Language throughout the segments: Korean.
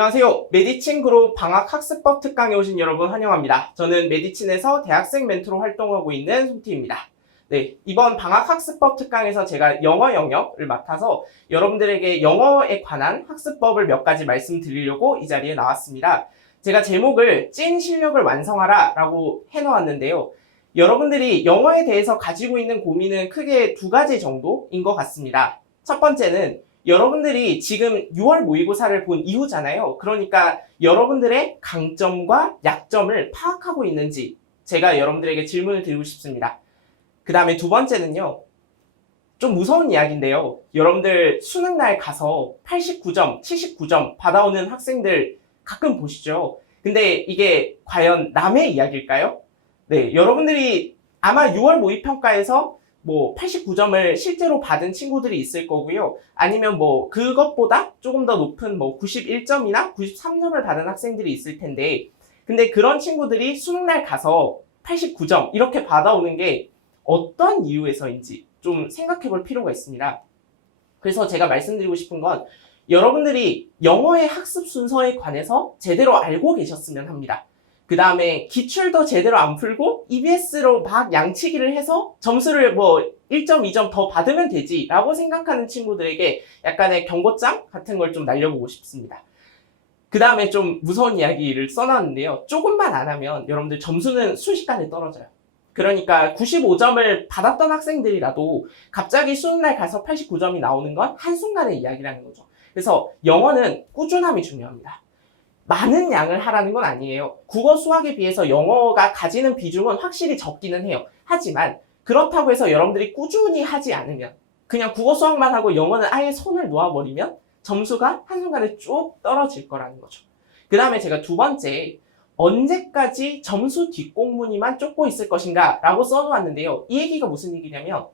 안녕하세요. 메디친 그룹 방학학습법 특강에 오신 여러분 환영합니다. 저는 메디친에서 대학생 멘토로 활동하고 있는 송티입니다. 네, 이번 방학학습법 특강에서 제가 영어 영역을 맡아서 여러분들에게 영어에 관한 학습법을 몇 가지 말씀드리려고 이 자리에 나왔습니다. 제가 제목을 찐 실력을 완성하라 라고 해놓았는데요. 여러분들이 영어에 대해서 가지고 있는 고민은 크게 두 가지 정도인 것 같습니다. 첫 번째는 여러분들이 지금 6월 모의고사를 본 이후잖아요. 그러니까 여러분들의 강점과 약점을 파악하고 있는지 제가 여러분들에게 질문을 드리고 싶습니다. 그 다음에 두 번째는요. 좀 무서운 이야기인데요. 여러분들 수능날 가서 89점, 79점 받아오는 학생들 가끔 보시죠. 근데 이게 과연 남의 이야기일까요? 네, 여러분들이 아마 6월 모의평가에서 89점을 실제로 받은 친구들이 있을 거고요. 아니면 그것보다 조금 더 높은 91점이나 93점을 받은 학생들이 있을 텐데, 근데 그런 친구들이 수능날 가서 89점 이렇게 받아오는 게 어떤 이유에서인지 좀 생각해 볼 필요가 있습니다. 그래서 제가 말씀드리고 싶은 건 여러분들이 영어의 학습 순서에 관해서 제대로 알고 계셨으면 합니다. 그 다음에 기출도 제대로 안 풀고 EBS로 막 양치기를 해서 점수를 1점, 2점 더 받으면 되지 라고 생각하는 친구들에게 약간의 경고장 같은 걸 좀 날려보고 싶습니다. 그 다음에 좀 무서운 이야기를 써놨는데요. 조금만 안 하면 여러분들 점수는 순식간에 떨어져요. 그러니까 95점을 받았던 학생들이라도 갑자기 수능날 가서 89점이 나오는 건 한순간의 이야기라는 거죠. 그래서 영어는 꾸준함이 중요합니다. 많은 양을 하라는 건 아니에요. 국어, 수학에 비해서 영어가 가지는 비중은 확실히 적기는 해요. 하지만 그렇다고 해서 여러분들이 꾸준히 하지 않으면 그냥 국어, 수학만 하고 영어는 아예 손을 놓아버리면 점수가 한순간에 쭉 떨어질 거라는 거죠. 그 다음에 제가 두 번째, 언제까지 점수 뒷공무니만 쫓고 있을 것인가 라고 써놓았는데요. 이 얘기가 무슨 얘기냐면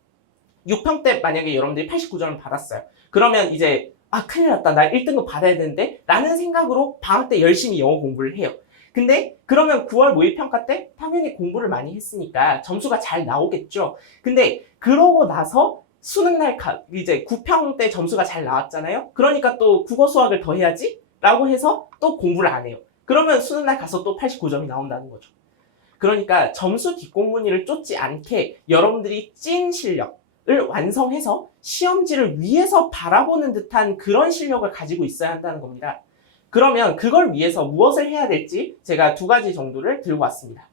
6평 때 만약에 여러분들이 89점을 받았어요. 그러면 이제 큰일 났다. 나 1등급 받아야 되는데 라는 생각으로 방학 때 열심히 영어 공부를 해요. 근데 그러면 9월 모의평가 때 당연히 공부를 많이 했으니까 점수가 잘 나오겠죠. 근데 그러고 나서 수능날 이제 9평 때 점수가 잘 나왔잖아요. 그러니까 또 국어 수학을 더 해야지 라고 해서 또 공부를 안 해요. 그러면 수능날 가서 또 89점이 나온다는 거죠. 그러니까 점수 뒷공무니를 쫓지 않게 여러분들이 찐 실력 을 완성해서 시험지를 위에서 바라보는 듯한 그런 실력을 가지고 있어야 한다는 겁니다. 그러면 그걸 위해서 무엇을 해야 될지 제가 두 가지 정도를 들고 왔습니다.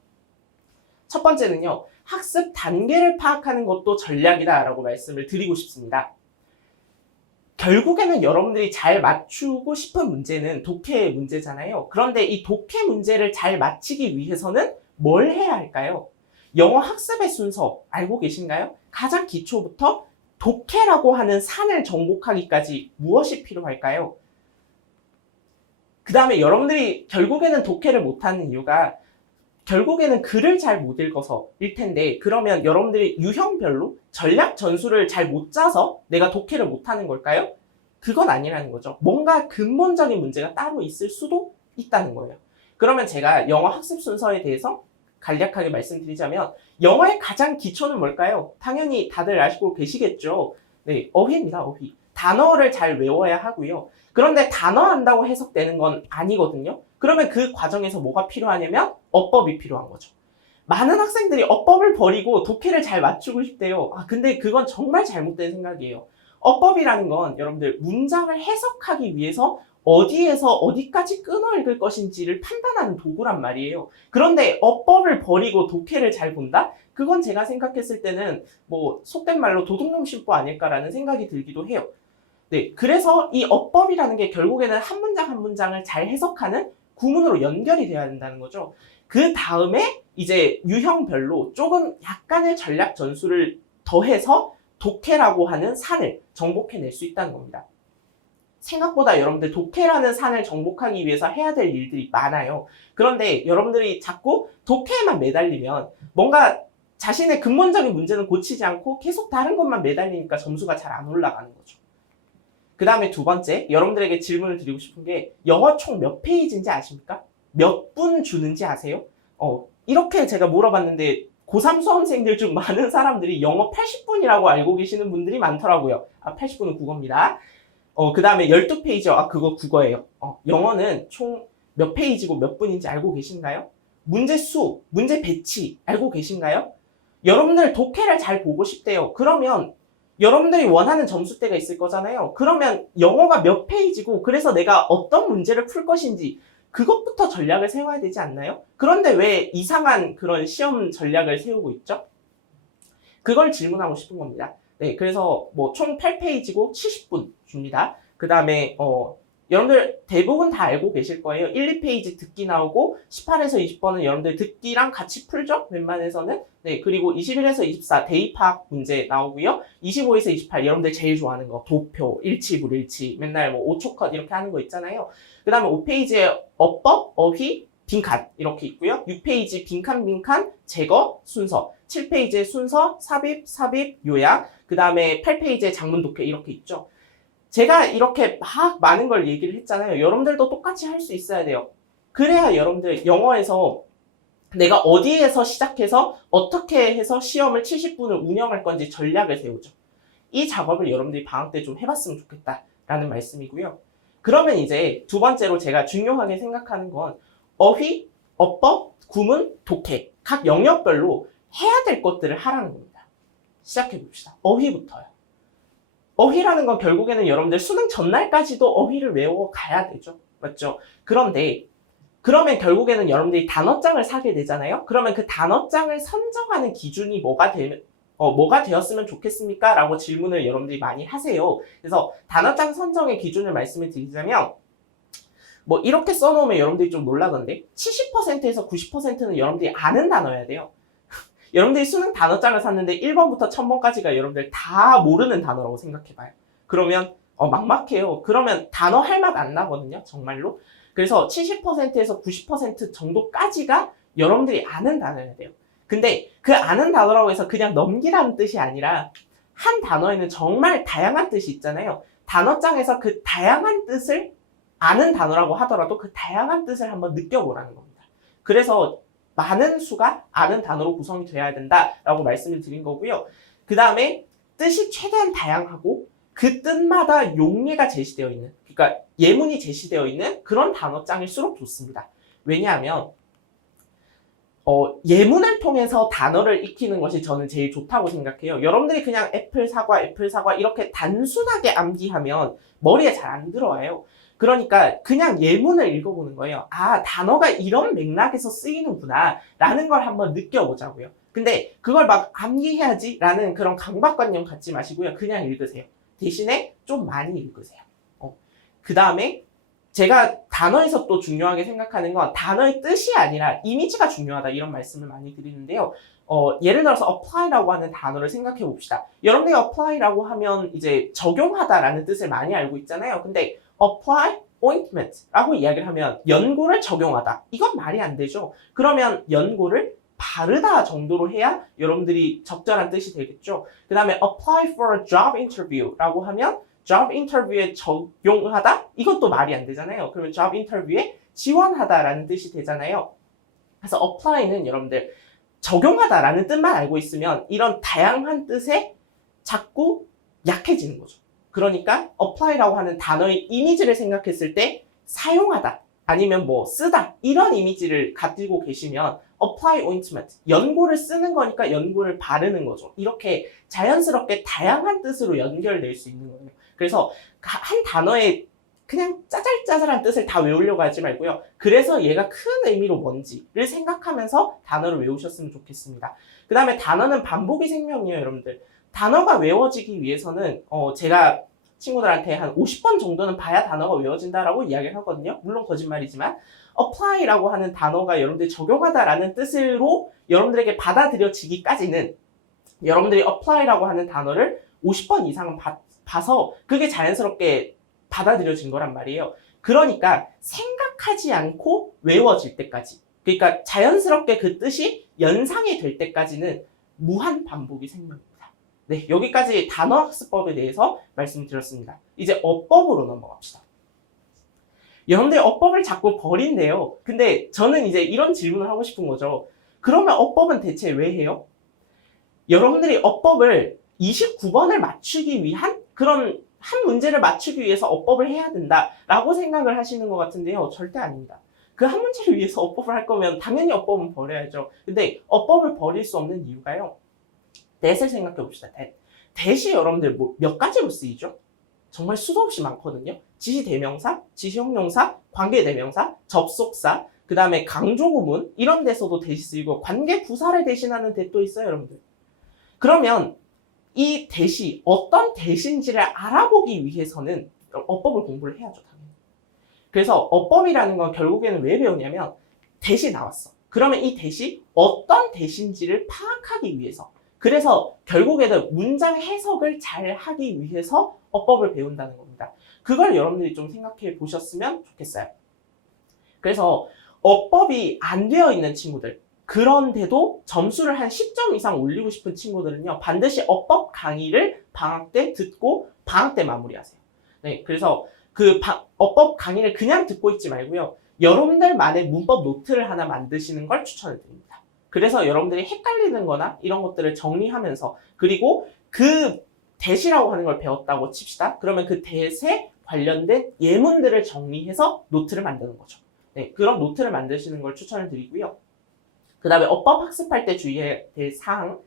첫 번째는요. 학습 단계를 파악하는 것도 전략이다라고 말씀을 드리고 싶습니다. 결국에는 여러분들이 잘 맞추고 싶은 문제는 독해 문제잖아요. 그런데 이 독해 문제를 잘 맞히기 위해서는 뭘 해야 할까요? 영어 학습의 순서 알고 계신가요? 가장 기초부터 독해라고 하는 산을 정복하기까지 무엇이 필요할까요? 그 다음에 여러분들이 결국에는 독해를 못하는 이유가 결국에는 글을 잘 못 읽어서일 텐데, 그러면 여러분들이 유형별로 전략 전술을 잘 못 짜서 내가 독해를 못하는 걸까요? 그건 아니라는 거죠. 뭔가 근본적인 문제가 따로 있을 수도 있다는 거예요. 그러면 제가 영어 학습 순서에 대해서 간략하게 말씀드리자면 영어의 가장 기초는 뭘까요? 당연히 다들 아시고 계시겠죠. 네, 어휘입니다. 어휘. 단어를 잘 외워야 하고요. 그런데 단어 한다고 해석되는 건 아니거든요. 그러면 그 과정에서 뭐가 필요하냐면 어법이 필요한 거죠. 많은 학생들이 어법을 버리고 독해를 잘 맞추고 싶대요. 근데 그건 정말 잘못된 생각이에요. 어법이라는 건 여러분들 문장을 해석하기 위해서 어디에서 어디까지 끊어 읽을 것인지를 판단하는 도구란 말이에요. 그런데 어법을 버리고 독해를 잘 본다? 그건 제가 생각했을 때는 속된 말로 도둑놈 심보 아닐까라는 생각이 들기도 해요. 네, 그래서 이 어법이라는 게 결국에는 한 문장 한 문장을 잘 해석하는 구문으로 연결이 돼야 된다는 거죠. 그 다음에 이제 유형별로 조금 약간의 전략 전술을 더해서 독해라고 하는 산을 정복해낼 수 있다는 겁니다. 생각보다 여러분들 독해라는 산을 정복하기 위해서 해야 될 일들이 많아요. 그런데 여러분들이 자꾸 독해에만 매달리면 뭔가 자신의 근본적인 문제는 고치지 않고 계속 다른 것만 매달리니까 점수가 잘 안 올라가는 거죠. 그 다음에 두 번째, 여러분들에게 질문을 드리고 싶은 게 영어 총 몇 페이지인지 아십니까? 몇 분 주는지 아세요? 이렇게 제가 물어봤는데 고3 수험생들 중 많은 사람들이 영어 80분이라고 알고 계시는 분들이 많더라고요. 80분은 국어입니다. 그 다음에 12페이지요. 그거 국어예요. 영어는 총 몇 페이지고 몇 분인지 알고 계신가요? 문제 수, 문제 배치 알고 계신가요? 여러분들 독해를 잘 보고 싶대요. 그러면 여러분들이 원하는 점수대가 있을 거잖아요. 그러면 영어가 몇 페이지고 그래서 내가 어떤 문제를 풀 것인지 그것부터 전략을 세워야 되지 않나요? 그런데 왜 이상한 그런 시험 전략을 세우고 있죠? 그걸 질문하고 싶은 겁니다. 네, 그래서 뭐 총 8페이지고 70분 줍니다. 그 다음에 여러분들 대부분 다 알고 계실 거예요. 1, 2페이지 듣기 나오고 18에서 20번은 여러분들 듣기랑 같이 풀죠? 웬만해서는. 네, 그리고 21에서 24 대입학 문제 나오고요. 25에서 28 여러분들 제일 좋아하는 거 도표, 일치, 불일치 맨날 뭐 5초 컷 이렇게 하는 거 있잖아요. 그 다음에 5페이지에 어법, 어휘, 빈칸 이렇게 있고요. 6페이지 빈칸, 제거, 순서 7페이지에 순서, 삽입, 요약 그 다음에 8페이지에 장문 독해 이렇게 있죠. 제가 이렇게 막 많은 걸 얘기를 했잖아요. 여러분들도 똑같이 할 수 있어야 돼요. 그래야 여러분들 영어에서 내가 어디에서 시작해서 어떻게 해서 시험을 70분을 운영할 건지 전략을 세우죠. 이 작업을 여러분들이 방학 때 좀 해봤으면 좋겠다라는 말씀이고요. 그러면 이제 두 번째로 제가 중요하게 생각하는 건 어휘, 어법, 구문, 독해 각 영역별로 해야 될 것들을 하라는 겁니다. 시작해 봅시다. 어휘부터요. 어휘라는 건 결국에는 여러분들 수능 전날까지도 어휘를 외워가야 되죠. 맞죠? 그런데 그러면 결국에는 여러분들이 단어장을 사게 되잖아요. 그러면 그 단어장을 선정하는 기준이 뭐가 되었으면 좋겠습니까? 라고 질문을 여러분들이 많이 하세요. 그래서 단어장 선정의 기준을 말씀을 드리자면 뭐 이렇게 써놓으면 여러분들이 좀 놀라던데 70%에서 90%는 여러분들이 아는 단어여야 돼요. 여러분들이 수능 단어장을 샀는데 1번부터 1000번까지가 여러분들 다 모르는 단어라고 생각해봐요. 그러면 막막해요. 그러면 단어 할 맛 안 나거든요. 정말로. 그래서 70%에서 90% 정도까지가 여러분들이 아는 단어여야 돼요. 근데 그 아는 단어라고 해서 그냥 넘기라는 뜻이 아니라 한 단어에는 정말 다양한 뜻이 있잖아요. 단어장에서 그 다양한 뜻을 아는 단어라고 하더라도 그 다양한 뜻을 한번 느껴보라는 겁니다. 그래서 많은 수가 아는 단어로 구성이 되어야 된다라고 말씀을 드린 거고요. 그 다음에 뜻이 최대한 다양하고 그 뜻마다 용례가 제시되어 있는, 그러니까 예문이 제시되어 있는 그런 단어장일수록 좋습니다. 왜냐하면 예문을 통해서 단어를 익히는 것이 저는 제일 좋다고 생각해요. 여러분들이 그냥 애플, 사과 이렇게 단순하게 암기하면 머리에 잘 안 들어와요. 그러니까 그냥 예문을 읽어보는 거예요. 단어가 이런 맥락에서 쓰이는구나 라는 걸 한번 느껴보자고요. 근데 그걸 막 암기해야지 라는 그런 강박관념 갖지 마시고요. 그냥 읽으세요. 대신에 좀 많이 읽으세요. 그 다음에 제가 단어에서 또 중요하게 생각하는 건 단어의 뜻이 아니라 이미지가 중요하다 이런 말씀을 많이 드리는데요. 예를 들어서 apply라고 하는 단어를 생각해 봅시다. 여러분들이 apply라고 하면 이제 적용하다라는 뜻을 많이 알고 있잖아요. 근데 apply ointment라고 이야기를 하면 연고를 적용하다. 이건 말이 안 되죠. 그러면 연고를 바르다 정도로 해야 여러분들이 적절한 뜻이 되겠죠. 그 다음에 apply for a job interview라고 하면 job interview에 적용하다? 이건 또 말이 안 되잖아요. 그러면 job interview에 지원하다라는 뜻이 되잖아요. 그래서 apply는 여러분들 적용하다라는 뜻만 알고 있으면 이런 다양한 뜻에 자꾸 약해지는 거죠. 그러니까 apply라고 하는 단어의 이미지를 생각했을 때 사용하다 아니면 뭐 쓰다 이런 이미지를 가지고 계시면 apply ointment, 연고를 쓰는 거니까 연고를 바르는 거죠. 이렇게 자연스럽게 다양한 뜻으로 연결될 수 있는 거예요. 그래서 한 단어에 그냥 짜잘짜잘한 뜻을 다 외우려고 하지 말고요. 그래서 얘가 큰 의미로 뭔지를 생각하면서 단어를 외우셨으면 좋겠습니다. 그 다음에 단어는 반복이 생명이에요, 여러분들. 단어가 외워지기 위해서는 제가 친구들한테 한 50번 정도는 봐야 단어가 외워진다라고 이야기를 하거든요. 물론 거짓말이지만 apply라고 하는 단어가 여러분들이 적용하다라는 뜻으로 여러분들에게 받아들여지기까지는 여러분들이 apply라고 하는 단어를 50번 이상은 봐서 그게 자연스럽게 받아들여진 거란 말이에요. 그러니까 생각하지 않고 외워질 때까지, 그러니까 자연스럽게 그 뜻이 연상이 될 때까지는 무한 반복이 생명입니다. 네, 여기까지 단어학습법에 대해서 말씀드렸습니다. 이제 어법으로 넘어갑시다. 여러분들 어법을 자꾸 버린대요. 근데 저는 이제 이런 질문을 하고 싶은 거죠. 그러면 어법은 대체 왜 해요? 여러분들이 어법을 29번을 맞추기 위한 그런 한 문제를 맞추기 위해서 어법을 해야 된다라고 생각을 하시는 것 같은데요. 절대 아닙니다. 그 한 문제를 위해서 어법을 할 거면 당연히 어법은 버려야죠. 근데 어법을 버릴 수 없는 이유가요. that을 생각해 봅시다. that이 여러분들 뭐 몇 가지로 쓰이죠? 정말 수도 없이 많거든요. 지시대명사, 지시형용사, 관계대명사, 접속사, 그 다음에 강조구문 이런 데서도 that이 쓰이고 관계부사를 대신하는 that도 있어요, 여러분들. 그러면 이 that이 어떤 that인지를 알아보기 위해서는 어법을 공부를 해야죠, 당연히. 그래서 어법이라는 건 결국에는 왜 배우냐면 that이 나왔어. 그러면 이 that이 어떤 that인지를 파악하기 위해서, 그래서 결국에는 문장 해석을 잘 하기 위해서 어법을 배운다는 겁니다. 그걸 여러분들이 좀 생각해 보셨으면 좋겠어요. 그래서 어법이 안 되어 있는 친구들, 그런데도 점수를 한 10점 이상 올리고 싶은 친구들은요, 반드시 어법 강의를 방학 때 듣고 방학 때 마무리하세요. 네, 그래서 그 어법 강의를 그냥 듣고 있지 말고요, 여러분들만의 문법 노트를 하나 만드시는 걸 추천을 드립니다. 그래서 여러분들이 헷갈리는 거나 이런 것들을 정리하면서, 그리고 그 that이라고 하는 걸 배웠다고 칩시다. 그러면 그 that에 관련된 예문들을 정리해서 노트를 만드는 거죠. 네, 그런 노트를 만드시는 걸 추천을 드리고요. 그 다음에 어법 학습할 때 주의해야 될 사항,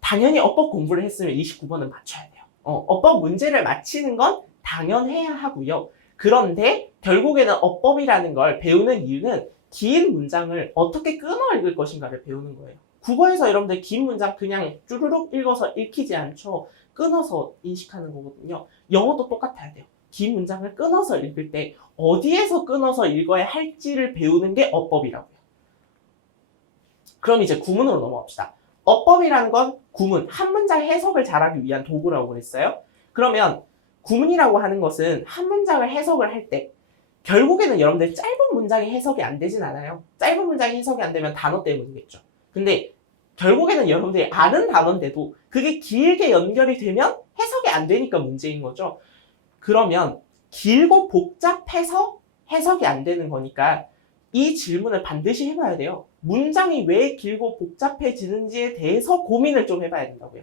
당연히 어법 공부를 했으면 29번은 맞춰야 돼요. 어법 문제를 맞히는 건 당연해야 하고요. 그런데 결국에는 어법이라는 걸 배우는 이유는 긴 문장을 어떻게 끊어 읽을 것인가를 배우는 거예요. 국어에서 여러분들 긴 문장 그냥 쭈루룩 읽어서 읽히지 않죠. 끊어서 인식하는 거거든요. 영어도 똑같아야 돼요. 긴 문장을 끊어서 읽을 때 어디에서 끊어서 읽어야 할지를 배우는 게 어법이라고요. 그럼 이제 구문으로 넘어갑시다. 어법이라는 건 구문, 한 문장 해석을 잘하기 위한 도구라고 그랬어요. 그러면 구문이라고 하는 것은 한 문장을 해석을 할 때 결국에는 여러분들 짧은 문장이 해석이 안 되진 않아요. 짧은 문장이 해석이 안 되면 단어 때문이겠죠. 근데 결국에는 여러분들이 아는 단어인데도 그게 길게 연결이 되면 해석이 안 되니까 문제인 거죠. 그러면 길고 복잡해서 해석이 안 되는 거니까 이 질문을 반드시 해봐야 돼요. 문장이 왜 길고 복잡해지는지에 대해서 고민을 좀 해봐야 된다고요.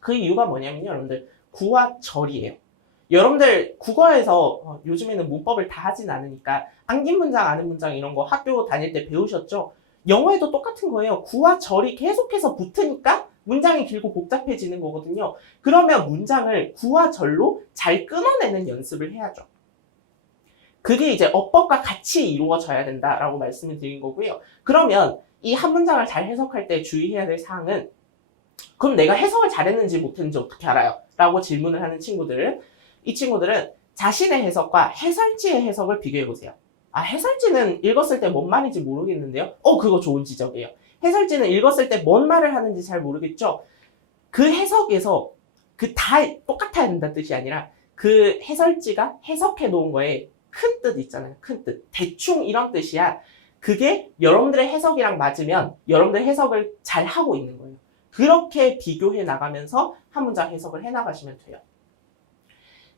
그 이유가 뭐냐면요, 여러분들 구와 절이에요. 여러분들 국어에서 요즘에는 문법을 다 하진 않으니까 안긴 문장, 아는 문장 이런 거 학교 다닐 때 배우셨죠? 영어에도 똑같은 거예요. 구와 절이 계속해서 붙으니까 문장이 길고 복잡해지는 거거든요. 그러면 문장을 구와 절로 잘 끊어내는 연습을 해야죠. 그게 이제 어법과 같이 이루어져야 된다라고 말씀을 드린 거고요. 그러면 이 한 문장을 잘 해석할 때 주의해야 될 사항은, 그럼 내가 해석을 잘했는지 못했는지 어떻게 알아요? 라고 질문을 하는 친구들은, 이 친구들은 자신의 해석과 해설지의 해석을 비교해보세요. 아, 해설지는 읽었을 때 뭔 말인지 모르겠는데요? 그거 좋은 지적이에요. 해설지는 읽었을 때 뭔 말을 하는지 잘 모르겠죠? 그 해석에서 다 똑같아야 된다는 뜻이 아니라 그 해설지가 해석해 놓은 거에 큰 뜻 있잖아요. 큰 뜻. 대충 이런 뜻이야. 그게 여러분들의 해석이랑 맞으면 여러분들 해석을 잘 하고 있는 거예요. 그렇게 비교해 나가면서 한 문장 해석을 해 나가시면 돼요.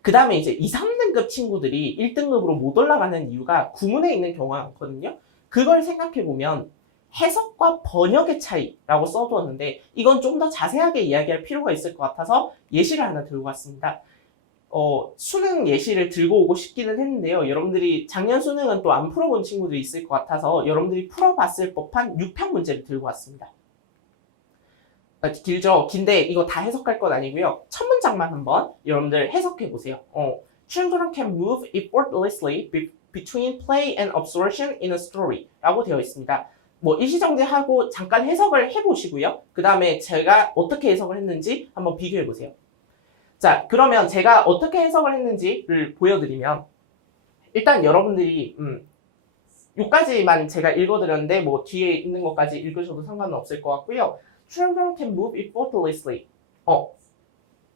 그 다음에 이제 2, 3등급 친구들이 1등급으로 못 올라가는 이유가 구문에 있는 경우가 많거든요. 그걸 생각해 보면 해석과 번역의 차이라고 써두었는데 이건 좀 더 자세하게 이야기할 필요가 있을 것 같아서 예시를 하나 들고 왔습니다. 수능 예시를 들고 오고 싶기는 했는데요. 여러분들이 작년 수능은 또 안 풀어본 친구들이 있을 것 같아서 여러분들이 풀어봤을 법한 6편 문제를 들고 왔습니다. 길죠? 긴데 이거 다 해석할 건 아니고요. 첫 문장만 한번 여러분들 해석해 보세요. Children can move effortlessly between play and absorption in a story 라고 되어 있습니다. 뭐 일시정지하고 잠깐 해석을 해보시고요. 그 다음에 제가 어떻게 해석을 했는지 한번 비교해 보세요. 자, 그러면 제가 어떻게 해석을 했는지를 보여드리면, 일단 여러분들이 요까지만 제가 읽어드렸는데 뭐 뒤에 있는 것까지 읽으셔도 상관은 없을 것 같고요. Children can move effortlessly.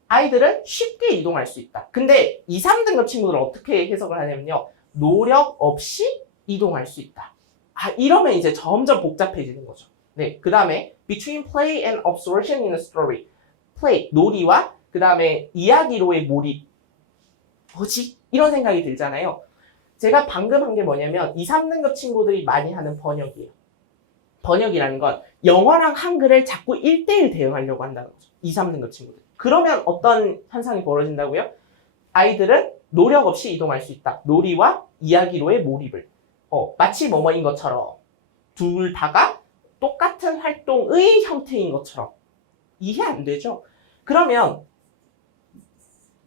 아이들은 쉽게 이동할 수 있다. 근데 2, 3등급 친구들은 어떻게 해석을 하냐면요. 노력 없이 이동할 수 있다. 이러면 이제 점점 복잡해지는 거죠. 네, 그 다음에 between play and absorption in a story. play, 놀이와 그 다음에 이야기로의 몰입. 뭐지? 이런 생각이 들잖아요. 제가 방금 한 게 뭐냐면 2, 3등급 친구들이 많이 하는 번역이에요. 번역이라는 건 영어랑 한글을 자꾸 1대1 대응하려고 한다는 거죠. 2, 3등급 친구들. 그러면 어떤 현상이 벌어진다고요? 아이들은 노력 없이 이동할 수 있다. 놀이와 이야기로의 몰입을. 마치 뭐뭐인 것처럼 둘 다가 똑같은 활동의 형태인 것처럼. 이해 안 되죠? 그러면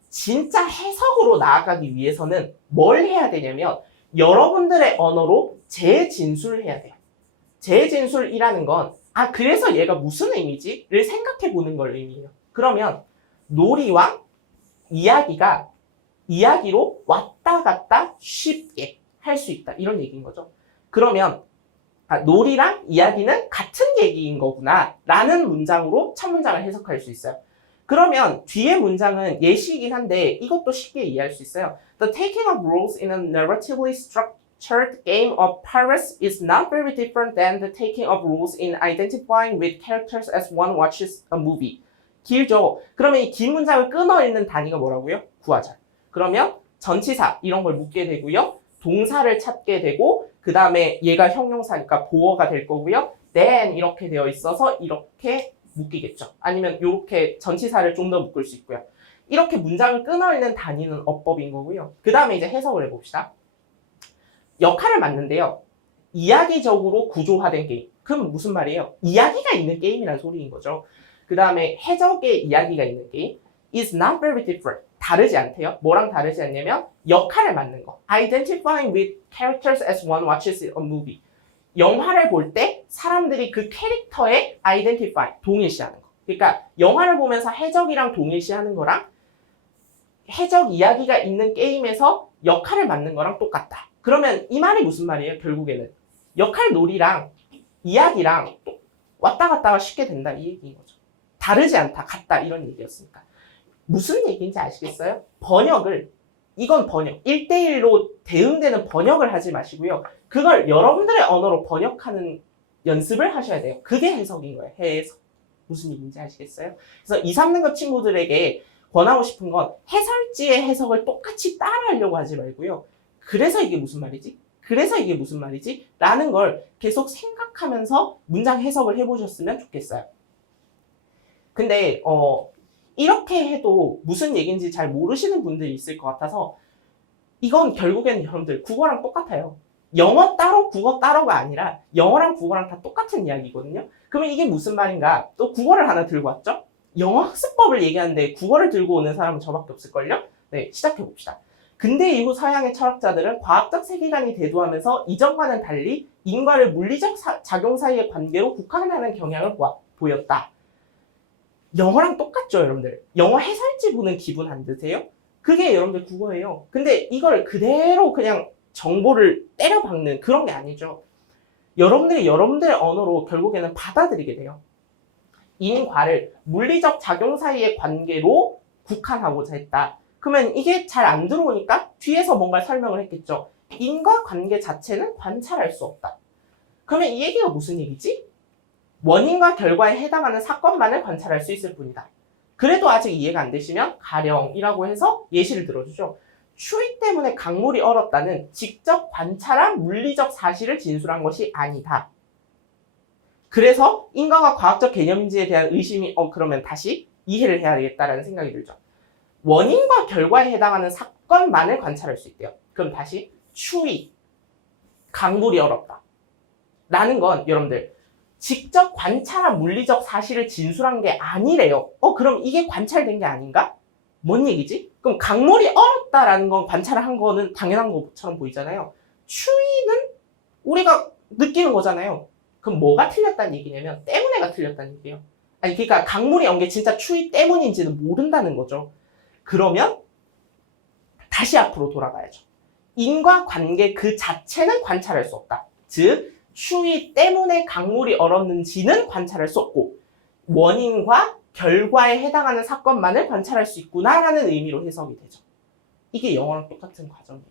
진짜 해석으로 나아가기 위해서는 뭘 해야 되냐면 여러분들의 언어로 재진술을 해야 돼요. 재진술이라는 건 그래서 얘가 무슨 의미지? 를 생각해 보는 걸 의미해요. 그러면 놀이와 이야기로 왔다 갔다 쉽게 할 수 있다. 이런 얘기인 거죠. 그러면 놀이랑 이야기는 같은 얘기인 거구나 라는 문장으로 첫 문장을 해석할 수 있어요. 그러면 뒤에 문장은 예시이긴 한데 이것도 쉽게 이해할 수 있어요. The taking of roles in a narratively structured game of pirates is not very different than the taking of roles in identifying with characters as one watches a movie. 길죠? 그러면 이 긴 문장을 끊어 읽는 단위가 뭐라고요? 구하절. 그러면 전치사 이런 걸 묻게 되고요. 동사를 찾게 되고 그 다음에 얘가 형용사니까 보어가 될 거고요. then 이렇게 되어 있어서 이렇게 묶이겠죠. 아니면 이렇게 전치사를 좀 더 묶을 수 있고요. 이렇게 문장을 끊어 읽는 단위는 어법인 거고요. 그 다음에 이제 해석을 해봅시다. 역할을 맡는데요. 이야기적으로 구조화된 게임. 그럼 무슨 말이에요? 이야기가 있는 게임이란 소리인 거죠. 그 다음에 해적의 이야기가 있는 게임. is not very different. 다르지 않대요. 뭐랑 다르지 않냐면 역할을 맡는 거. Identifying with characters as one watches a movie. 영화를 볼 때 사람들이 그 캐릭터에 identify, 동일시하는 거. 그러니까 영화를 보면서 해적이랑 동일시하는 거랑 해적 이야기가 있는 게임에서 역할을 맡는 거랑 똑같다. 그러면 이 말이 무슨 말이에요? 결국에는 역할 놀이랑 이야기랑 왔다 갔다가 쉽게 된다 이 얘기인 거죠. 다르지 않다, 같다 이런 얘기였으니까. 무슨 얘기인지 아시겠어요? 이건 번역, 1대1로 대응되는 번역을 하지 마시고요. 그걸 여러분들의 언어로 번역하는 연습을 하셔야 돼요. 그게 해석인 거예요. 해석. 무슨 얘기인지 아시겠어요? 그래서 2, 3등급 친구들에게 권하고 싶은 건 해설지의 해석을 똑같이 따라하려고 하지 말고요. 그래서 이게 무슨 말이지? 그래서 이게 무슨 말이지? 라는 걸 계속 생각하면서 문장 해석을 해보셨으면 좋겠어요. 근데 이렇게 해도 무슨 얘기인지 잘 모르시는 분들이 있을 것 같아서 이건 결국에는 여러분들 국어랑 똑같아요. 영어 따로 국어 따로가 아니라 영어랑 국어랑 다 똑같은 이야기거든요. 그러면 이게 무슨 말인가? 또 국어를 하나 들고 왔죠? 영어 학습법을 얘기하는데 국어를 들고 오는 사람은 저밖에 없을걸요? 네, 시작해봅시다. 근대 이후 서양의 철학자들은 과학적 세계관이 대두하면서 이전과는 달리 인과를 물리적 작용 사이의 관계로 국한하는 경향을 보였다. 영어랑 똑같죠, 여러분들? 영어 해설지 보는 기분 안 드세요? 그게 여러분들 국어예요. 근데 이걸 그대로 그냥 정보를 때려박는 그런 게 아니죠. 여러분들이 여러분들의 언어로 결국에는 받아들이게 돼요. 인과를 물리적 작용 사이의 관계로 국한하고자 했다. 그러면 이게 잘 안 들어오니까 뒤에서 뭔가 설명을 했겠죠. 인과 관계 자체는 관찰할 수 없다. 그러면 이 얘기가 무슨 얘기지? 원인과 결과에 해당하는 사건만을 관찰할 수 있을 뿐이다. 그래도 아직 이해가 안 되시면 가령이라고 해서 예시를 들어주죠. 추위 때문에 강물이 얼었다는 직접 관찰한 물리적 사실을 진술한 것이 아니다. 그래서 인과가 과학적 개념인지에 대한 의심이 그러면 다시 이해를 해야 되겠다라는 생각이 들죠. 원인과 결과에 해당하는 사건만을 관찰할 수 있대요. 그럼 다시 추위, 강물이 얼었다. 라는 건 여러분들 직접 관찰한 물리적 사실을 진술한 게 아니래요. 그럼 이게 관찰된 게 아닌가? 뭔 얘기지? 그럼 강물이 얼었다라는 건 관찰을 한 거는 당연한 것처럼 보이잖아요. 추위는 우리가 느끼는 거잖아요. 그럼 뭐가 틀렸다는 얘기냐면 때문에가 틀렸다는 얘기예요. 아니 그러니까 강물이 온 게 진짜 추위 때문인지는 모른다는 거죠. 그러면 다시 앞으로 돌아가야죠. 인과 관계 그 자체는 관찰할 수 없다. 즉 추위 때문에 강물이 얼었는지는 관찰할 수 없고 원인과 결과에 해당하는 사건만을 관찰할 수 있구나라는 의미로 해석이 되죠. 이게 영어랑 똑같은 과정이에요.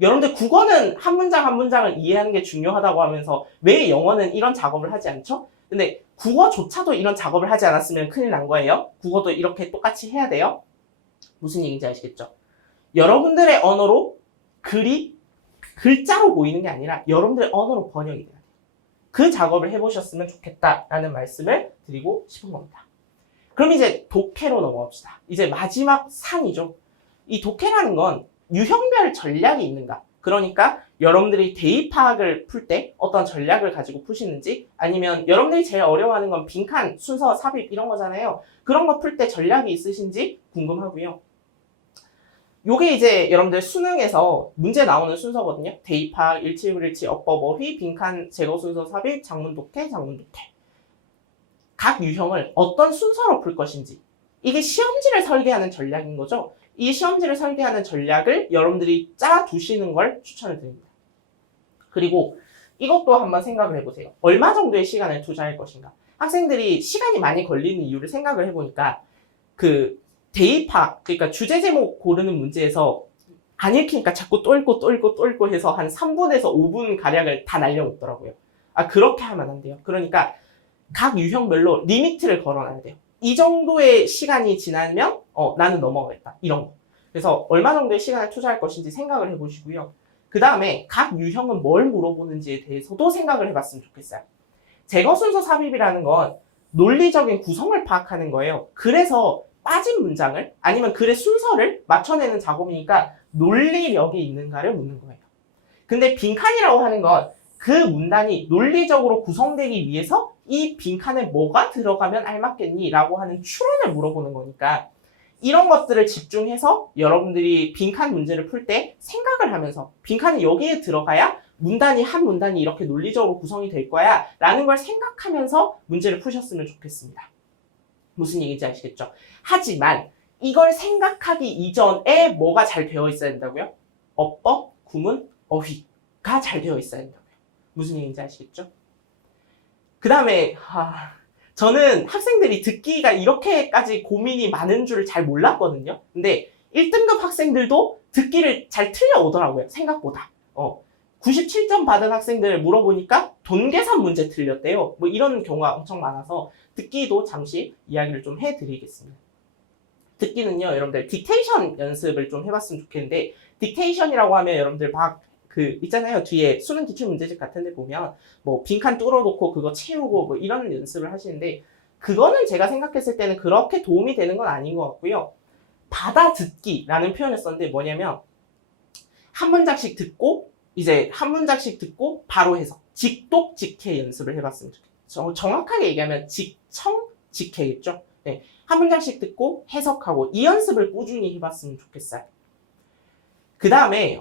여러분들 국어는 한 문장 한 문장을 이해하는 게 중요하다고 하면서 왜 영어는 이런 작업을 하지 않죠? 근데 국어조차도 이런 작업을 하지 않았으면 큰일 난 거예요. 국어도 이렇게 똑같이 해야 돼요. 무슨 얘기인지 아시겠죠? 여러분들의 언어로 글이 글자로 보이는 게 아니라 여러분들의 언어로 번역이 돼야 돼요. 그 작업을 해보셨으면 좋겠다라는 말씀을 드리고 싶은 겁니다. 그럼 이제 독해로 넘어갑시다. 이제 마지막 산이죠. 이 독해라는 건 유형별 전략이 있는가? 그러니까 여러분들이 대입 파악을 풀 때 어떤 전략을 가지고 푸시는지, 아니면 여러분들이 제일 어려워하는 건 빈칸, 순서, 삽입 이런 거잖아요. 그런 거 풀 때 전략이 있으신지 궁금하고요. 요게 이제 여러분들 수능에서 문제 나오는 순서거든요. 대입 파악, 일치, 불일치, 어법, 어휘, 빈칸, 제거 순서, 삽입, 장문 독해, 장문 독해. 각 유형을 어떤 순서로 풀 것인지, 이게 시험지를 설계하는 전략인 거죠. 이 시험지를 설계하는 전략을 여러분들이 짜두시는 걸 추천을 드립니다. 그리고 이것도 한번 생각을 해보세요. 얼마 정도의 시간을 투자할 것인가. 학생들이 시간이 많이 걸리는 이유를 생각을 해보니까 그 대입학, 그러니까 주제 제목 고르는 문제에서 안 읽히니까 자꾸 또 읽고 해서 한 3분에서 5분 가량을 다 날려먹더라고요. 아, 그렇게 하면 안 돼요. 그러니까 각 유형별로 리미트를 걸어놔야 돼요. 이 정도의 시간이 지나면 나는 넘어가겠다. 이런 거. 그래서 얼마 정도의 시간을 투자할 것인지 생각을 해보시고요. 그 다음에 각 유형은 뭘 물어보는지에 대해서도 생각을 해봤으면 좋겠어요. 제거 순서 삽입이라는 건 논리적인 구성을 파악하는 거예요. 그래서 빠진 문장을 아니면 글의 순서를 맞춰내는 작업이니까 논리력이 있는가를 묻는 거예요. 근데 빈칸이라고 하는 건 그 문단이 논리적으로 구성되기 위해서 이 빈칸에 뭐가 들어가면 알맞겠니? 라고 하는 추론을 물어보는 거니까 이런 것들을 집중해서 여러분들이 빈칸 문제를 풀 때 생각을 하면서 빈칸이 여기에 들어가야 문단이 한 문단이 이렇게 논리적으로 구성이 될 거야 라는 걸 생각하면서 문제를 푸셨으면 좋겠습니다. 무슨 얘기인지 아시겠죠? 하지만 이걸 생각하기 이전에 뭐가 잘 되어 있어야 된다고요? 어법, 구문, 어휘가 잘 되어 있어야 된다고요. 무슨 얘기인지 아시겠죠? 그 다음에 저는 학생들이 듣기가 이렇게까지 고민이 많은 줄 잘 몰랐거든요. 근데 1등급 학생들도 듣기를 잘 틀려오더라고요. 생각보다. 97점 받은 학생들 물어보니까 돈 계산 문제 틀렸대요. 뭐 이런 경우가 엄청 많아서 듣기도 잠시 이야기를 좀 해드리겠습니다. 듣기는요, 여러분들 딕테이션 연습을 좀 해봤으면 좋겠는데, 딕테이션이라고 하면 여러분들 막 있잖아요. 뒤에 수능 기출문제집 같은 데 보면 뭐 빈칸 뚫어놓고 그거 채우고 뭐 이런 연습을 하시는데, 그거는 제가 생각했을 때는 그렇게 도움이 되는 건 아닌 것 같고요. 받아듣기라는 표현을 썼는데 뭐냐면 한 문장씩 듣고 이제 한 문장씩 듣고 바로 해석, 직독 직해 연습을 해봤으면 좋겠어요. 정확하게 얘기하면 직청 직해겠죠. 네, 한 문장씩 듣고 해석하고 이 연습을 꾸준히 해봤으면 좋겠어요. 그 다음에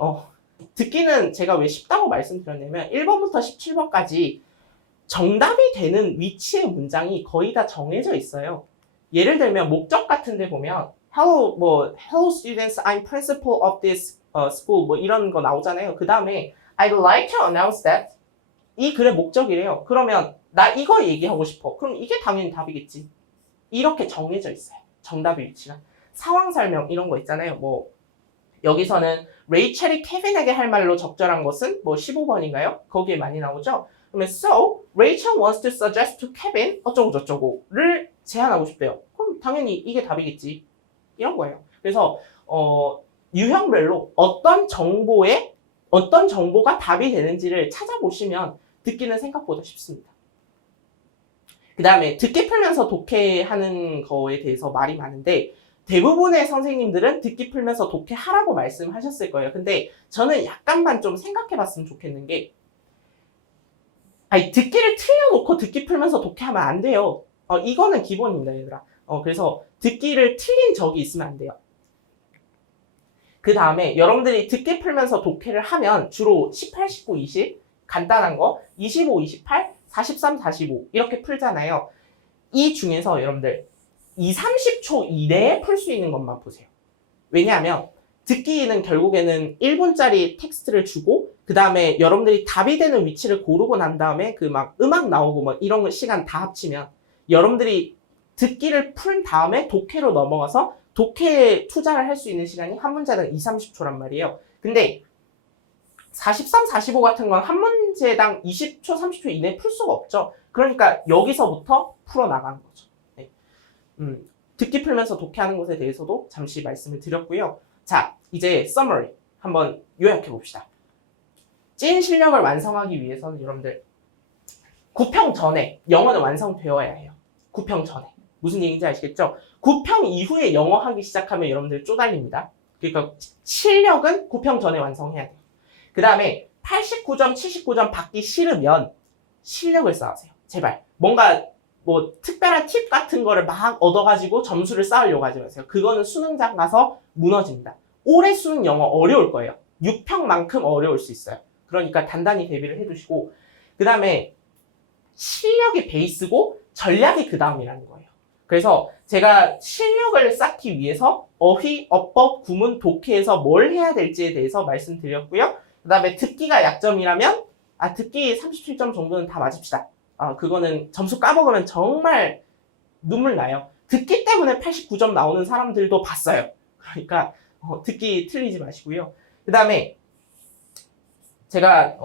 듣기는 제가 왜 쉽다고 말씀드렸냐면 1번부터 17번까지 정답이 되는 위치의 문장이 거의 다 정해져 있어요. 예를 들면 목적 같은 데 보면 Hello students, I'm principal of this school 뭐 이런 거 나오잖아요. 그 다음에 I'd like to announce that 이 글의 목적이래요. 그러면 나 이거 얘기하고 싶어. 그럼 이게 당연히 답이겠지. 이렇게 정해져 있어요. 정답의 위치가. 상황 설명 이런 거 있잖아요. 뭐 여기서는 레이첼이 케빈에게 할 말로 적절한 것은 뭐 15번인가요? 거기에 많이 나오죠. 그러면 So, Rachel wants to suggest to Kevin 어쩌고 저쩌고를 제안하고 싶대요. 그럼 당연히 이게 답이겠지. 이런 거예요. 그래서 유형별로 어떤 정보가 답이 되는지를 찾아보시면 듣기는 생각보다 쉽습니다. 그 다음에 듣기 풀면서 독해하는 거에 대해서 말이 많은데 대부분의 선생님들은 듣기 풀면서 독해하라고 말씀하셨을 거예요. 근데 저는 약간만 좀 생각해봤으면 좋겠는 게 듣기를 틀려놓고 듣기 풀면서 독해하면 안 돼요. 이거는 기본입니다, 얘들아. 그래서 듣기를 틀린 적이 있으면 안 돼요. 그 다음에 여러분들이 듣기 풀면서 독해를 하면 주로 18, 19, 20 간단한 거 25, 28, 43, 45 이렇게 풀잖아요. 이 중에서 여러분들 2, 30초 이내에 풀 수 있는 것만 보세요. 왜냐하면 듣기는 결국에는 1분짜리 텍스트를 주고 그 다음에 여러분들이 답이 되는 위치를 고르고 난 다음에 그 막 음악 나오고 뭐 이런 시간 다 합치면 여러분들이 듣기를 풀 다음에 독해로 넘어가서 독해에 투자를 할 수 있는 시간이 한 문제당 2, 30초란 말이에요. 근데 43, 45 같은 건 한 문제당 20초, 30초 이내에 풀 수가 없죠. 그러니까 여기서부터 풀어나가는 거죠. 네. 듣기 풀면서 독해하는 것에 대해서도 잠시 말씀을 드렸고요. 자, 이제 summary 한번 요약해 봅시다. 찐 실력을 완성하기 위해서는 여러분들 9평 전에 영어는 완성되어야 해요. 9평 전에. 무슨 얘기인지 아시겠죠? 9평 이후에 영어 하기 시작하면 여러분들 쪼달립니다. 그러니까 실력은 9평 전에 완성해야 돼요. 그 다음에 89점, 79점 받기 싫으면 실력을 쌓으세요. 제발. 뭔가 뭐 특별한 팁 같은 거를 막 얻어가지고 점수를 쌓으려고 하지 마세요. 그거는 수능장 가서 무너집니다. 올해 수능 영어 어려울 거예요. 6평만큼 어려울 수 있어요. 그러니까 단단히 대비를 해두시고 그 다음에 실력이 베이스고 전략이 그 다음이라는 거예요. 그래서 제가 실력을 쌓기 위해서 어휘, 어법, 구문, 독해에서 뭘 해야 될지에 대해서 말씀드렸고요. 그 다음에 듣기가 약점이라면 듣기 37점 정도는 다 맞읍시다. 그거는 점수 까먹으면 정말 눈물 나요. 듣기 때문에 89점 나오는 사람들도 봤어요. 그러니까 듣기 틀리지 마시고요. 그 다음에 제가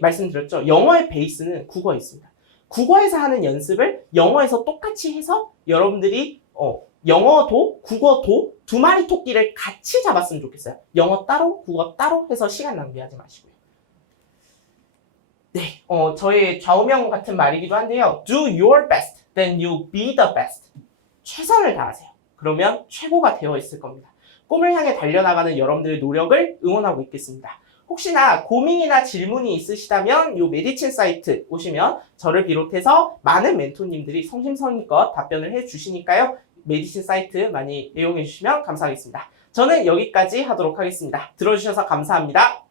말씀드렸죠. 영어의 베이스는 국어에 있습니다. 국어에서 하는 연습을 영어에서 똑같이 해서 여러분들이 영어도 국어도 두 마리 토끼를 같이 잡았으면 좋겠어요. 영어 따로 국어 따로 해서 시간 낭비하지 마시고요. 네, 저의 좌우명 같은 말이기도 한데요. Do your best, then you be the best. 최선을 다하세요. 그러면 최고가 되어 있을 겁니다. 꿈을 향해 달려나가는 여러분들의 노력을 응원하고 있겠습니다. 혹시나 고민이나 질문이 있으시다면 이 메디친 사이트 오시면 저를 비롯해서 많은 멘토님들이 성심성의껏 답변을 해주시니까요. 메디친 사이트 많이 이용해 주시면 감사하겠습니다. 저는 여기까지 하도록 하겠습니다. 들어주셔서 감사합니다.